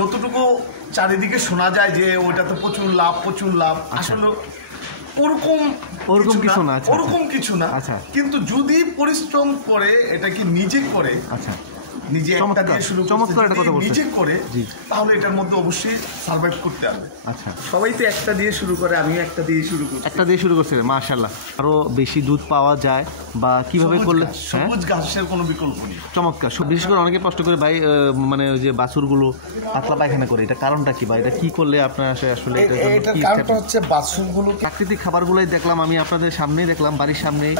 যতটুকু চারিদিকে শোনা যায় যে ওইটাতে প্রচুর লাভ আসলে ওরকম কিছু না, ওরকম কিছু না। কিন্তু যদি পরিশ্রম করে, এটা কি নিজে করে, নিজে একটা দিয়ে শুরু নিজে করে, তাহলে এটার মধ্যে অবশ্যই সার্ভাইভ করতে হবে। আচ্ছা, সবাই তো একটা দিয়ে শুরু করে, আমিও একটা দিয়ে শুরু করি। একটা দিয়ে শুরু করছিলেন, মাশাআল্লাহ। আরো বেশি দুধ পাওয়া যায় বা কিভাবে করলে? সবুজ ঘাসের কোনো বিকল্প নেই। চমৎকার। বিশেষ করে অনেকে কষ্ট করে ভাই, মানে যে বাছুরগুলো পাতলা পায়খানা করে, এটা কারণটা কি ভাই? এটা কি করলে আপনার আসলে এটার কারণটা হচ্ছে বাছুরগুলো প্রাকৃতিক খাবারগুলোই দেখলাম আমি আপনাদের সামনেই দেখলাম, বাড়ির সামনেই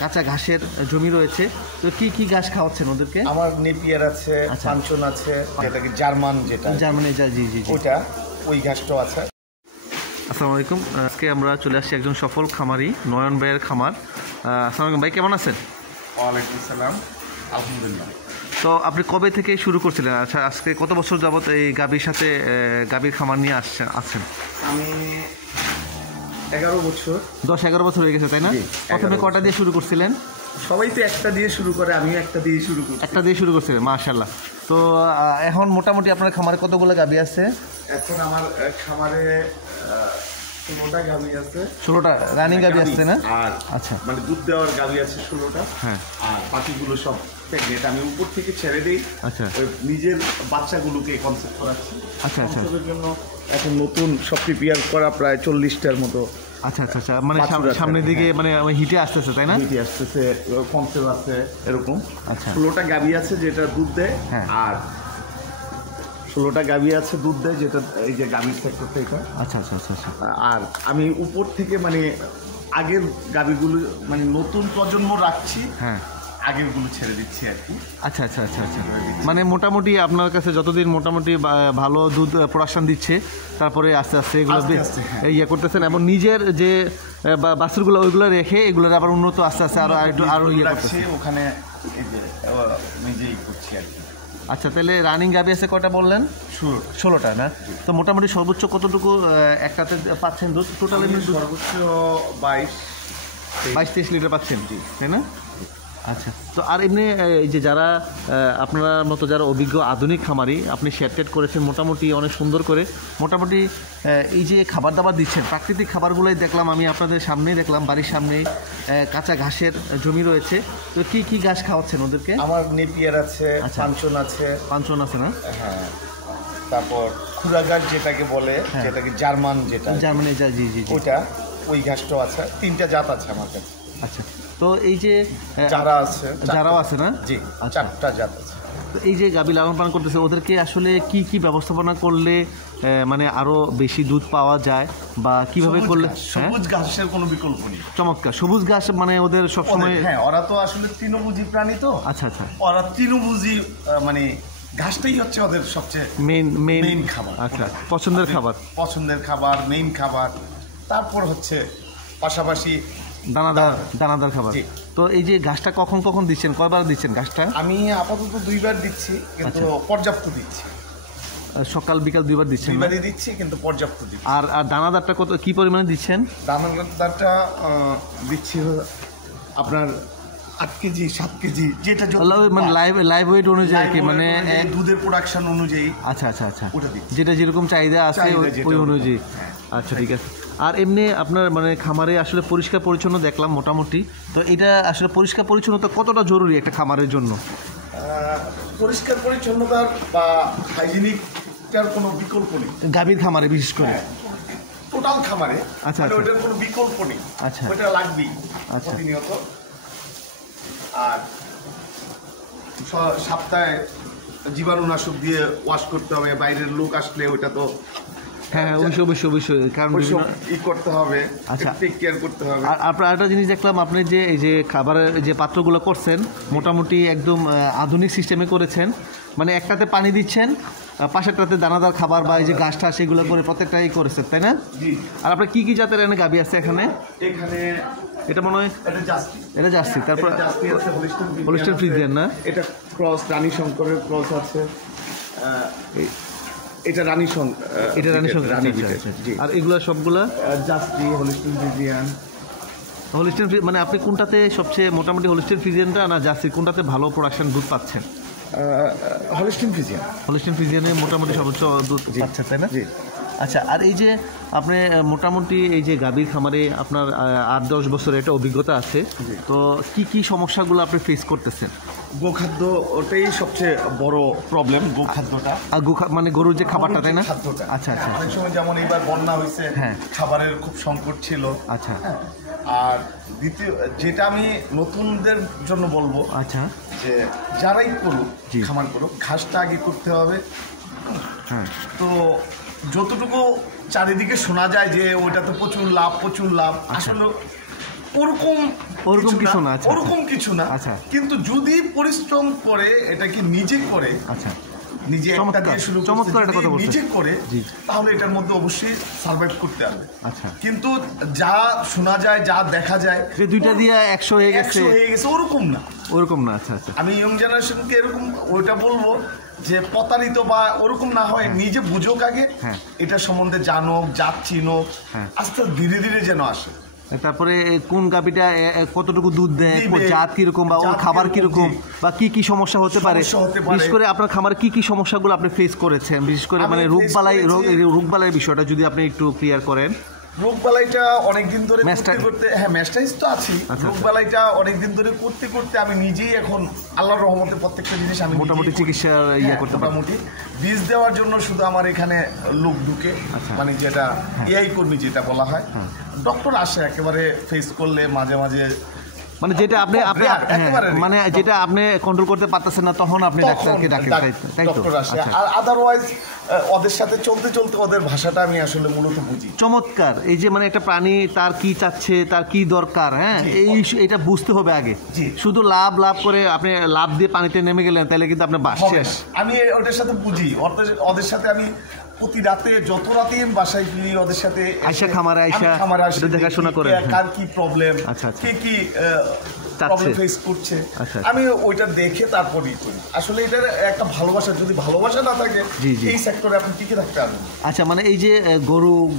কাঁচা ঘাসের জমি রয়েছে। তো কি কি ঘাস খাওয়াচ্ছেন ওদেরকে? আমার নেপিয়ার আছে, পাঞ্চন আছে, যেটাকে জার্মানি, জি, ওইটা ওই ঘাসটাও আছে। আসসালামু আলাইকুম। আজকে আমরা চলে আসছি একজন সফল খামারি, নয়ন ভাইয়ের খামার। আসসালামু আলাইকুম ভাই, কেমন আছেন? ওয়ালাইকুম আসসালাম, আলহামদুলিল্লাহ। তো আপনি কবে থেকে শুরু করছিলেন? আচ্ছা, আজকে কত বছর যাবত এই গাভীর সাথে গাভীর খামার নিয়ে আছেন? আমি 11 বছর। 10-11 বছর হয়ে গেছে, তাই না? প্রথমে কটা দিয়ে শুরু করছিলেন? সবাই তো একটা দিয়ে শুরু করে, আমিও একটা দিয়ে শুরু করি। একটা দিয়ে শুরু করছিলেন, মাশাআল্লাহ। তো এখন মোটামুটি আপনার খামারে কতগুলো গাভী আছে? এখন আমার খামারে 16টা গাভী আছে। 16টা রানিং গাভী আছে না? আর আচ্ছা, মানে দুধ দেওয়ার গাভী আছে 16টা। হ্যাঁ। আর বাকিগুলো সব প্রেগনেন্ট। আমি উপর থেকে ছেড়ে দিই। আচ্ছা, নিজের বাচ্চাগুলোকে কনসেপ্ট করাচ্ছি। আচ্ছা, এর জন্য এখন নতুন সব প্রিপেয়ার করা প্রায় 40টার মতো। আচ্ছা, মানে সামনের দিকে মানে হিটে আসতেছে, তাই না? হিটে আসতেছে, কনসেপ্ট আছে এরকম। আচ্ছা, 16টা গাভী আছে যেটা দুধ দেয়। আর 16টা গাভী আছে দুধ দেয়, যেটা এই যে গাভীর সেক্টরটা এটা। আচ্ছা। আর আমি উপর থেকে মানে আগের গাভীগুলো মানে নতুন প্রজন্ম রাখছি, আগেরগুলো ছেড়ে দিচ্ছি আর কি। আচ্ছা। মানে মোটামুটি আপনার কাছে যতদিন মোটামুটি ভালো দুধ প্রোডাকশন দিচ্ছে, তারপরে আস্তে আস্তে এগুলো ইয়ে করতেছেন, এবং নিজের যে বাছুরগুলো ওইগুলো রেখে এগুলোর আবার উন্নত আস্তে আস্তে আরো ইয়ে করতেছে ওখানে, নিজেই করছি আর কি। আচ্ছা, তাহলে রানিং গাভী আছে কয়টা বললেন? 16টা না? তো মোটামুটি সর্বোচ্চ কতটুকু একটাতে পাচ্ছেন দুধ? টোটালি সর্বোচ্চ 22-23 লিটার পাচ্ছেন, তাই না? আচ্ছা। তো আর এমনি এই যে যারা আপনার মতো যারা অভিজ্ঞ আধুনিক খামারি, আপনি শেড করেছেন মোটামুটি অনেক সুন্দর করে, মোটামুটি এই যে খাবার দাবার দিচ্ছেন, প্রাকৃতিক খাবারগুলোই দেখলাম আমি আপনাদের সামনেই দেখলাম, বাড়ির সামনেই কাঁচা ঘাসের জমি রয়েছে। তো কি কি ঘাস খাওয়াচ্ছেন ওদেরকে? আমার নেপিয়ার আছে, পাঞ্চন আছে না? হ্যাঁ। তারপর খুরা ঘাস যেটাকে বলে, যেটাকে জার্মানি, জি, ওইটা ওই ঘাসটাও আছে। 3টা জাত আছে আমার কাছে। আচ্ছা। তো এই যে যারাও আছে না? জি, 4টা জাত আছে। তো এই যে গাভী লালন পালন করতেছে, ওদেরকে আসলে কি কি ব্যবস্থাপনা করলে মানে আরো বেশি দুধ পাওয়া যায় বা কিভাবে করলে? সবুজ ঘাসের কোনো বিকল্প নেই। চমৎকার। সবুজ ঘাস মানে ওদের সবসময়, ওরা তো আসলে তৃণভোজী প্রাণী। তো আচ্ছা, ওরা তৃণভোজী, মানে ঘাসটাই হচ্ছে ওদের সবচেয়ে মেইন খাবার। আচ্ছা, পছন্দের খাবার, মেইন খাবার। তারপর হচ্ছে পাশাপাশি দানাদার খাবার। তো এই যে ঘাসটা কখন দিচ্ছেন, কয়বার দিচ্ছেন ঘাসটা? আমি আপাতত 2বার দিচ্ছি, কিন্তু পর্যাপ্ত দিচ্ছি। সকাল বিকাল 2বার দিচ্ছেন? 2বারই দিচ্ছি, কিন্তু পর্যাপ্ত দিচ্ছি। আর দানাদারটা কি পরিমাণে দিচ্ছেন? দানাদারটা দিচ্ছি আপনার 8 কেজি 7 কেজি, যেটা মানে লাইভ ওয়েট অনুযায়ী, মানে দুধের প্রোডাকশন অনুযায়ী। আচ্ছা, যেটা যেরকম চাহিদা আছে ওই অনুযায়ী। আচ্ছা, ঠিক আছে। আর এমনি আপনার মানে খামারে আসলে পরিষ্কার পরিচ্ছন্ন দেখলাম মোটামুটি। তো এটা আসলে পরিষ্কার পরিচ্ছন্নতা কতটা জরুরি একটা খামারের জন্য? পরিষ্কার পরিচ্ছন্নতার বা হাইজিনিকটার কোনো বিকল্প নেই গাভীর খামারে, বিশেষ করে টোটাল খামারে। আচ্ছা, ওটার কোনো বিকল্প নেই। আচ্ছা, ওটা লাগবেই প্রতিনিয়ত। আর সপ্তাহে জীবাণুনাশক দিয়ে ওয়াশ করতে হবে। বাইরের লোক আসলে ওটা তো অবশ্যই, কারণ করতে হবে। আচ্ছা, টেক কেয়ার করতে হবে। আর আপনার আরেকটা জিনিস দেখলাম, আপনি যে এই যে খাবারের যে পাত্রগুলো করছেন মোটামুটি একদম আধুনিক সিস্টেমে করেছেন, মানে একটাতে পানি দিচ্ছেন, পাশেরটাতে দানাদার খাবার বা এই যে ঘাস টাস এগুলো করে প্রত্যেকটাই করেছেন, তাই না? আর আপনার কি জাতের এনে গাভী আছে এখানে? এটা মনে হয় এটা জার্সি। তারপর হলিস্টাইন ফ্রিজিয়ান না? এটা ক্রস, রানী শঙ্করের ক্রস আছে। এটা রানী শঙ্কর। আর এগুলো সবগুলা জার্সি, হলিস্টাইন ফ্রিজিয়ান। মানে আপনি কোনটাতে সবচেয়ে মোটামুটি হলিস্টাইন ফ্রিজিয়ানটা না জার্সি, কোনটাতে ভালো প্রোডাকশন দুধ পাচ্ছেন? Holstein Friesian. হলিস্টিন ফ্রিজিয়ানের মোটামুটি সর্বোচ্চ দুধ পাচ্ছে, তাই না? আচ্ছা, আর এই যে আপনি মোটামুটি এই যে গাভীর খামারে আপনার 8-10 বছরের একটা অভিজ্ঞতা আছে, তো কি কি সমস্যাগুলো আপনি ফেস করতেছেন? গোখাদ্য ওটাই সবচেয়ে বড় প্রবলেম, গোখাদ্যটা। আর মানে গরুর যে খাবারটা, তাই না? আচ্ছা, অনেক সময় যেমন এইবার বন্যা হয়েছে, খাবারের খুব সংকট ছিল। আচ্ছা, আর দ্বিতীয় যেটা আমি নতুনদের জন্য বলবো, আচ্ছা, যে যারাই করুক, খামার করুক, ঘাসটা আগে করতে হবে। তো যতটুকু চারিদিকে শোনা যায় যে ওইটাতে প্রচুর লাভ, আসলে ওরকম কিছু না। কিন্তু যদি পরিশ্রম করে, এটাকে নিজে করে, নিজে একটা দিয়ে শুরু নিজে করে, তাহলে এটার মধ্যে অবশ্যই সার্ভাইভ করতে পারবে। কিন্তু যা শোনা যায়, যা দেখা যায় যে 2টা দিয়ে 100 হয়ে গেছে, ওরকম না। আচ্ছা, আমি ইয়ং জেনারেশনকে এরকম ওইটা বলবো যে প্রতারিত বা ওরকম না হয়, নিজে বুঝুক আগে, এটা সম্বন্ধে জানুক, জাত চিনুক, আস্তে ধীরে ধীরে যেন আসে। তারপরে কোন গাভীটা কতটুকু দুধ দেয়, জাত কিরকম, বা ওর খাবার কিরকম, বা কি কি সমস্যা হতে পারে। বিশেষ করে আপনার খামারে কি কি সমস্যাগুলো আপনি ফেস করেছেন, বিশেষ করে মানে রোগবালাই বিষয়টা যদি আপনি একটু ক্লিয়ার করেন। রোগবালাইটা অনেকদিন ধরে করতে ম্যাস্টাইজ তো আছি। রোগবালাইটা অনেকদিন ধরে করতে করতে আমি নিজেই এখন আল্লাহর রহমতে প্রত্যেকটা জিনিস আমি মোটামুটি চিকিৎসা করতে পারি। মোটামুটি বীজ দেওয়ার জন্য শুধু আমার এখানে লোক ঢুকে, মানে যেটা এআই কর্মী যেটা বলা হয়, ডক্টর আসে একেবারে ফেস করলে মাঝে মাঝে, মানে যেটা আপনি মানে যেটা আপনি কন্ট্রোল করতে পারতেছেন না, তখন আপনি ডাক্তারকে ডাকেন, তাই তো? আর আদারওয়াইজ ওদের সাথে চলতে চলতে ওদের ভাষাটা আমি আসলে মূলত বুঝি। চমৎকার। এই যে মানে একটা প্রাণী তার কি চাচ্ছে, তার কি দরকার, এটা বুঝতে হবে আগে। শুধু লাভ করে আপনি লাভ দিয়ে পানিতে নেমে গেলেন, তাহলে কিন্তু আপনার বাস শেষ। আমি ওদের সাথে বুঝি, ওদের সাথে আমি প্রতি রাতে, যত রাতে বাসায় ফিরি, ওদের সাথে খামারে দেখাশোনা করে, কার কি প্রবলেম, কে কি প্রবলেম ফেস করছে, আমি ওইটা দেখে তারপরেই করি। আসলে এটার একটা ভালোবাসা, যদি ভালোবাসা না থাকে এই সেক্টরে আপনি টিকে থাকতে পারবেন। আচ্ছা, মানে এই যে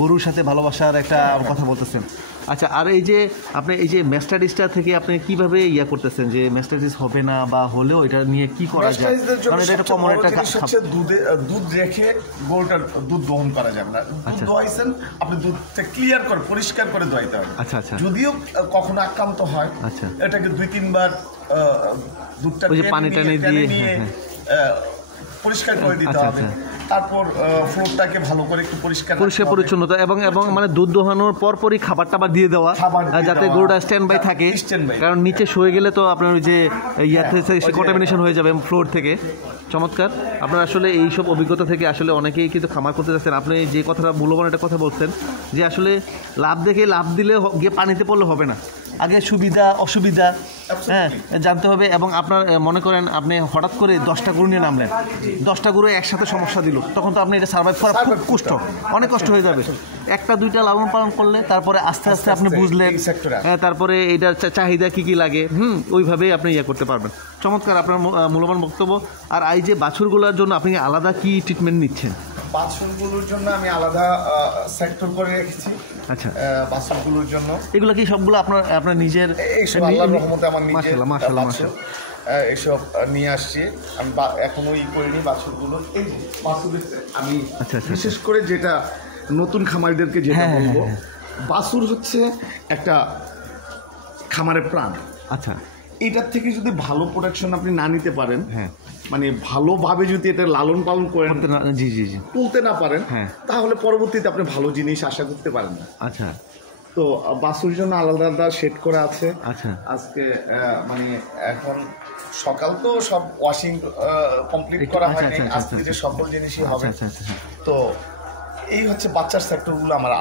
গরুর সাথে ভালোবাসার একটা কথা বলতেছেন। আচ্ছা, আর এই যে আপনি এই যে ম্যাস্টাইটিসটা থেকে আপনি কিভাবে করতেছেন, যে ম্যাস্টাইটিস হবে না বা হলেও এটা নিয়ে কি করা যায়? কারণ এটা একটা কমন একটা দুধ রেখে গরুটার দুধ দহন করা যাবে না। দুধ দোয়াইছেন, আপনি দুধটা ক্লিয়ার করে, পরিষ্কার করে দোয়াইতে হবে। আচ্ছা, যদিও কখনো আক্রান্ত হয়, এটাকে 2-3 বার দুধটা পানিটা দিয়ে পরিষ্কার করে দিতে হবে। তারপর ফ্লোরটাকে ভালো করে একটু পরিষ্কার পরিচ্ছন্নতা, এবং মানে দুধ দোহানোর পরপরই খাবার দিয়ে দেওয়া, যাতে গরুটা স্ট্যান্ড বাই থাকে। কারণ নিচে শুয়ে গেলে তো আপনার ওই যে কন্টামিনেশন হয়ে যাবে ফ্লোর থেকে। চমৎকার। আপনার আসলে এইসব অভিজ্ঞতা থেকে আসলে অনেকেই কিন্তু খামার করতে যাচ্ছেন। আপনি যে কথাটা মূল্যবান একটা কথা বলছেন, যে আসলে লাভ দেখে লাভ দিলে গিয়ে পানিতে পড়লে হবে না, আগে সুবিধা অসুবিধা জানতে হবে। এবং আপনার মনে করেন আপনি হঠাৎ করে 10টা গরু নিয়ে নামলেন, 10টা গরু একসাথে সমস্যা দিল, তখন তো আপনি এটা সার্ভাইভ করা খুব অনেক কষ্ট হয়ে যাবে। 1টা-2টা লালন পালন করলে তারপরে আস্তে আস্তে আপনি বুঝলেন, তারপরে এটার চাহিদা কি লাগে, ওইভাবেই আপনি করতে পারবেন। চমৎকার আপনার মূল্যবান বক্তব্য। আর এই যে বাছুরগুলোর জন্য আপনি আলাদা কি ট্রিটমেন্ট নিচ্ছেন? বাছুরগুলোর জন্য আমি আলাদা সেক্টর করে রেখেছি। আচ্ছা, বাছুরগুলোর জন্য এগুলো কি সবগুলো আপনার নিজের? আল্লাহর রহমতে আমার নিজের এইসব নিয়ে আসছি। আমি এখনো করিনি বাছুরগুলো। এই বাছুরের আমি বিশেষ করে যেটা নতুন খামারিদেরকে যেটা বলবো, বাছুর হচ্ছে একটা খামারের প্রাণ। আচ্ছা, এটার থেকে যদি ভালো প্রোটেকশন আপনি না নিতে পারেন, মানে ভালোভাবে যদি এটা লালন পালন করেন, তুলতে না পারেন, তাহলে পরবর্তীতে আপনি ভালো জিনিস আশা করতে পারেন না। আচ্ছা, তো বাছুর জন্য আলাদা আলাদা সেট করা আছে। আচ্ছা, আজকে মানে এখন সকাল তো সব ওয়াশিং কমপ্লিট করা হয়নি, আজকে যে সকল জিনিসই হবে। তো এই হচ্ছে বাচ্চার সেক্টরগুলো আমার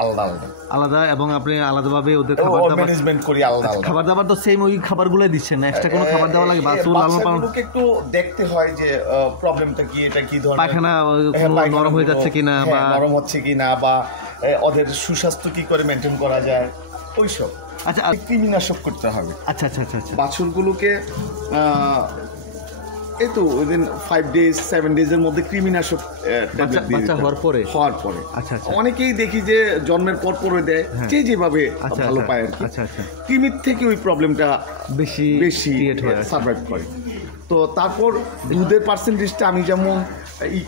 আলাদা, এবং আপনি আলাদাভাবে ওদের খাবার ম্যানেজমেন্ট করি আলাদা। খাবার দাবার তো সেম ওই খাবারগুলো দিচ্ছেন না, এক্সট্রা কোনো খাবার দেওয়া লাগে? বাছুর লালন পালনকে একটু দেখতে হয় যে প্রবলেমটা কি, এটা কি ধরনের পায়খানা নরম হয়ে যাচ্ছে কিনা, বা নরম হচ্ছে কিনা, বা ওদের সুস্বাস্থ্য কি করে মেনটেন করা যায়, ওইসব। আচ্ছা, কৃমিনাশক করতে হবে। আচ্ছা, বাছুরগুলোকে এই তো উইদিন 5 days 7 days-এর মধ্যে কৃমিনাশক বাচ্চা হওয়ার পরে। আচ্ছা, অনেকেই দেখি যে জন্মের পর দেয়, যেভাবে ভালো পায় আর কি। আচ্ছা, কৃমির থেকে ওই প্রবলেমটা বেশি সার্ভাইভ করে। তো তারপর দুধের পার্সেন্টেজটা আমি যেমন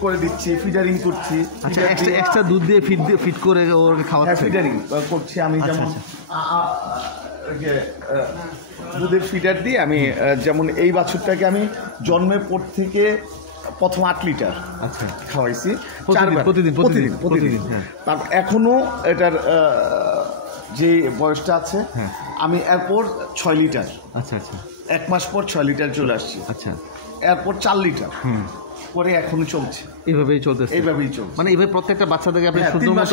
করে দিচ্ছি, ফিডারিং করছি। আচ্ছা, এক্সট্রা দুধ দিয়ে ফিড করে ওকে খাওয়াচ্ছি, ফিডারিং করছি আমি। যেমন দুধের ফিডার দিয়ে আমি যেমন এই বাছুরটাকে আমি জন্মের পর থেকে প্রথম 8 লিটার আচ্ছা খাওয়াইছি প্রতিদিন। তার এখনো এটার যে বয়সটা আছে আমি এরপর 6 লিটার। আচ্ছা আচ্ছা, 1 মাস পর 6 লিটার চলে আসছে। আচ্ছা, এরপর 4 লিটার পরে এখনো চলছে, এইভাবেই চলতেছে। মানে এইভাবে প্রত্যেকটা বাচ্চা থেকে আপনি 3 মাস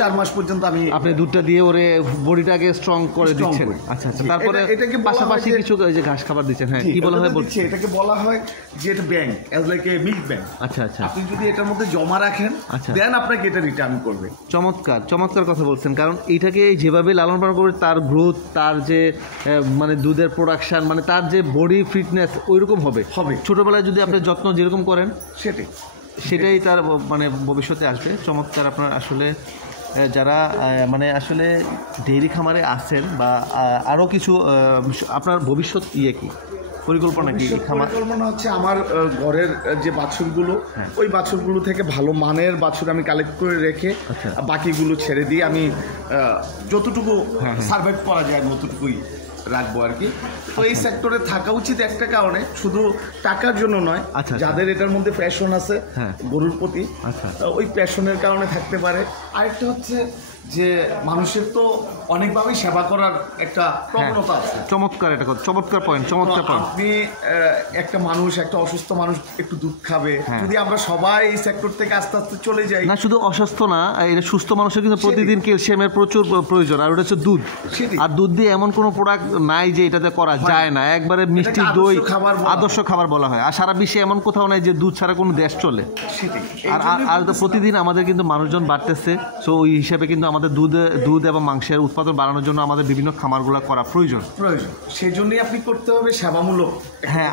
4 মাস পর্যন্ত আপনি দুধটা দিয়ে ওরে বডিটাকে স্ট্রং করে দিচ্ছেন। আচ্ছা আচ্ছা, তারপরে এটাকে পাশাপাশি কিছু যে ঘাস খাবার দিচ্ছেন। হ্যাঁ, কি বলা হয় বলছে? এটাকে বলা হয় যে এটা bank, as like a milk bank. আচ্ছা আচ্ছা, আপনি যদি এটার মধ্যে জমা রাখেন দেন আপনাকে এটা রিটার্ন করবে। চমৎকার কথা বলছেন। কারণ এটাকে যেভাবে লালন পালন করবে তার গ্রোথ, তার যে মানে দুধের প্রোডাকশন, মানে তার যে বডি ফিটনেস ওইরকম হবে। ছোটবেলায় যদি আপনি যত্ন যেরকম করেন সেটাই তার মানে ভবিষ্যতে আসবে। চমৎকার। আপনার আসলে যারা মানে আসলে ডেইরি খামারে আছেন বা আরও কিছু আপনার ভবিষ্যৎ কি পরিকল্পনা কি? পরিকল্পনা হচ্ছে আমার ঘরের যে বাছুরগুলো, ওই বাছুরগুলো থেকে ভালো মানের বাছুর আমি কালেক্ট করে রেখে বাকিগুলো ছেড়ে দিয়ে আমি যতটুকু সার্ভাইভ করা যায় ততটুকুই রাখবো আর কি। তো এই সেক্টরে থাকা উচিত একটা কারণে, শুধু টাকার জন্য নয়, যাদের এটার মধ্যে প্যাশন আছে গরুর প্রতি, ওই প্যাশনের কারণে থাকতে পারে। আরেকটা হচ্ছে যে মানুষের তো অনেকভাবেই সেবা করার একটা প্রবণতা আছে। চমৎকার পয়েন্ট। আপনি একটা মানুষ, একটা অসুস্থ মানুষ একটু দুধ খাবে, যদি আমরা সবাই এই সেক্টর থেকে আস্তে আস্তে চলে যাই, না শুধু অসুস্থ না, এটা সুস্থ মানুষের কিন্তু প্রতিদিন ক্যালসিয়ামের প্রচুর প্রয়োজন। আর ওটা হচ্ছে দুধ, আর দুধ দিয়ে এমন কোনো প্রোডাক্ট নাই যে এটাতে করা যায় না। একবারে মিষ্টি দই আদর্শ খাবার বলা হয়। আর সারা বিশ্বে এমন কোথাও নাই যে দুধ ছাড়া কোনো দেশ চলে। আর প্রতিদিন আমাদের কিন্তু মানুষজন বাড়তেছে, সো ওই হিসাবে কিন্তু আমাদের দুধ এবং মাংসের উৎপাদন বাড়ানোর জন্য আমাদের বিভিন্ন খামারগুলো করা প্রয়োজন। সেই জন্যই আপনি করতে হবে সেবামূলক। হ্যাঁ,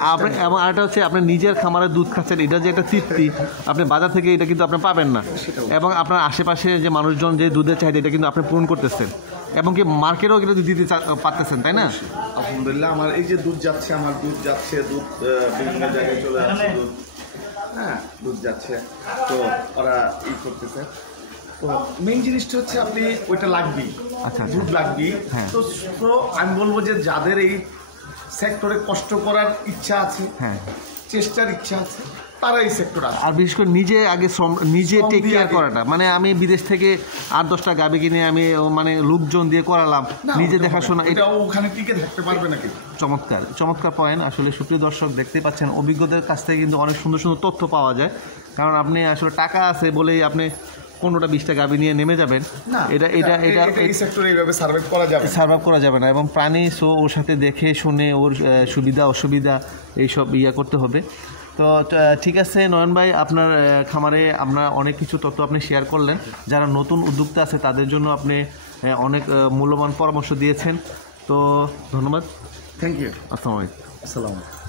এবং আরেকটা হচ্ছে আপনি নিজের খামারের দুধ খাচ্ছেন, এটা যে একটা তৃপ্তি, আপনি বাজার থেকে এটা কিন্তু আপনি পাবেন না। এবং আপনার আশেপাশে যে মানুষজন যে দুধের চাহিদা, এটা কিন্তু আপনি পূরণ করতেছেন, এবং কি মার্কেটেও কিন্তু দিতে পারতেছেন, তাই না? আলহামদুলিল্লাহ, আমার এই যে দুধ যাচ্ছে, দুধ বিভিন্ন জায়গায় চলে যাচ্ছে, দুধ যাচ্ছে, তো ওরা করতেছে। তো মেইন জিনিসটা হচ্ছে আপনি ওইটা লাগবেই, দুধ লাগবেই। তো আমি বলবো যে যাদের এই সেক্টরে কষ্ট করার ইচ্ছা আছে, চেষ্টার ইচ্ছা আছে, তারা এই সেক্টর আছে। আর বিশেষ করে নিজে টেক কেয়ার করাটা, মানে আমি বিদেশ থেকে 8-10টা গাভী কিনে আমি মানে লোকজন দিয়ে করালাম, নিজে দেখাশোনা, এটা ওখানে টিকে থাকতে পারবে নাকি? চমৎকার পয়েন্ট। আসলে সুপ্রিয় দর্শক, দেখতেই পাচ্ছেন অভিজ্ঞদের কাছ থেকে কিন্তু অনেক সুন্দর সুন্দর তথ্য পাওয়া যায়। কারণ আপনি আসলে টাকা আছে বলেই আপনি 15-20টা গাভী নিয়ে নেমে যাবেন, এটা এই সেক্টরে এইভাবে সার্ভাইভ করা যাবে না। এবং প্রাণী ওর সাথে দেখে শুনে ওর সুবিধা অসুবিধা এইসব করতে হবে। তো ঠিক আছে নয়ন ভাই, আপনার খামারে আপনার অনেক কিছু তথ্য আপনি শেয়ার করলেন। যারা নতুন উদ্যোক্তা আছে তাদের জন্য আপনি অনেক মূল্যবান পরামর্শ দিয়েছেন। তো ধন্যবাদ। Thank you. আসসালামু আলাইকুম।